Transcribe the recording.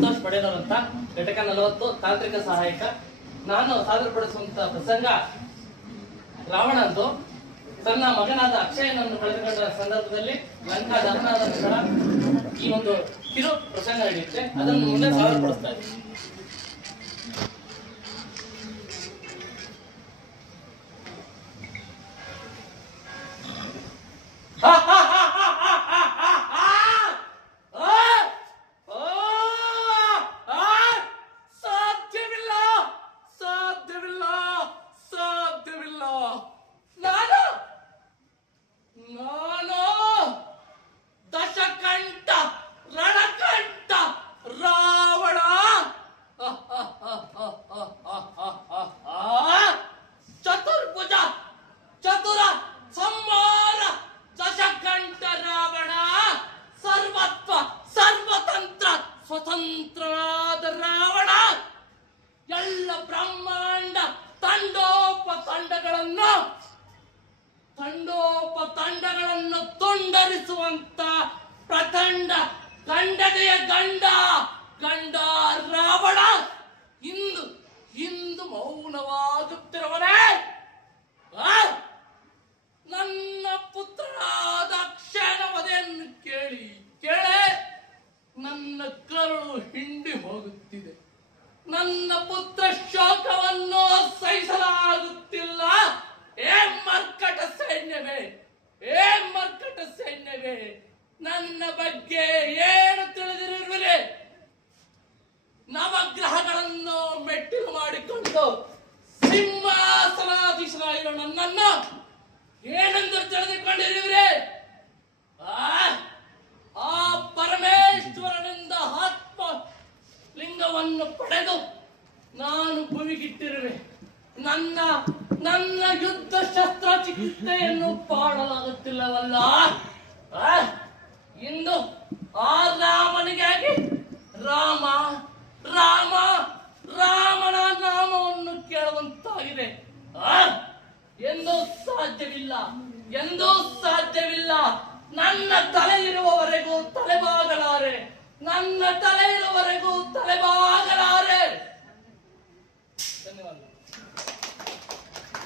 ಸಂತೋಷ್ ಪಡೆದವರು ಅಂತ, ಘಟಕ 40 ತಾಂತ್ರಿಕ ಸಹಾಯಕ. ನಾನು ಸಾದರಪಡಿಸುವಂತ ಪ್ರಸಂಗ ರಾವಣಂದು ತನ್ನ ಮಗನಾದ ಅಕ್ಷಯನನ್ನು ಕಳೆದುಕೊಂಡ ಸಂದರ್ಭದಲ್ಲಿ ಲಂಕಾ ದಹನದ ನಂತರ ಈ ಒಂದು ಕಿರು ಪ್ರಸಂಗ ನಡೆಯುತ್ತೆ. ಅದನ್ನು ಮುಂದೆ ಸಾದರಪಡಿಸ್ತಾ ಇದ್ದೀನಿ. ಸ್ವತಂತ್ರನಾದ ರಾವಣ ಎಲ್ಲ ಬ್ರಹ್ಮಾಂಡ ತಂಡೋಪತಂಡಗಳನ್ನು ತುಂಡರಿಸುವಂತ ಪ್ರಚಂಡ ಗಂಡನೆಯ ಗಂಡ ರಾವಣ ಇಂದು ಮೌನವಾಗುತ್ತಿರುವನೇ. ನನ್ನ ಪುತ್ರನಾದ ಅಕ್ಷಯನ ವಧೆಯನ್ನು ಕೇಳೆ ನನ್ನ ಕರುಳು ಹಿಂಡಿ ಹೋಗುತ್ತಿದೆ. ನನ್ನ ಪುತ್ರ ಶೋಕವನ್ನು ಸಹಿಸಲಾಗುತ್ತಿಲ್ಲ. ಏ ಮರ್ಕಟ ಸೈನ್ಯವೇ, ನನ್ನ ಬಗ್ಗೆ ಏನು ತಿಳಿದಿರುವಿರಿ? ನವಗ್ರಹಗಳನ್ನು ಮೆಟ್ಟಿಲು ಮಾಡಿಕೊಂಡು ಸಿಂಹಾಸನಾಧೀಶನಾಗಿರೋ ನನ್ನನ್ನು ಏನೆಂದು ತಿಳಿದುಕೊಂಡಿರುವಿರಿ? ಆ ಪರಮೇಶ್ವರನಿಂದ ಆತ್ಮ ಲಿಂಗವನ್ನು ಪಡೆದು ನಾನು ಭೂಮಿಗಿಟ್ಟಿರುವೆ. ನನ್ನ ಯುದ್ಧ ಶಸ್ತ್ರ ಚಿಕಿತ್ಸೆಯನ್ನು ಪಾಡಲಾಗುತ್ತಿಲ್ಲವಲ್ಲ. ಇಂದು ಆ ರಾಮನಿಗಾಗಿ ರಾಮನ ನಾಮವನ್ನು ಕೇಳುವಂತಾಗಿದೆ. ಎಂದೂ ಸಾಧ್ಯವಿಲ್ಲ. ನನ್ನ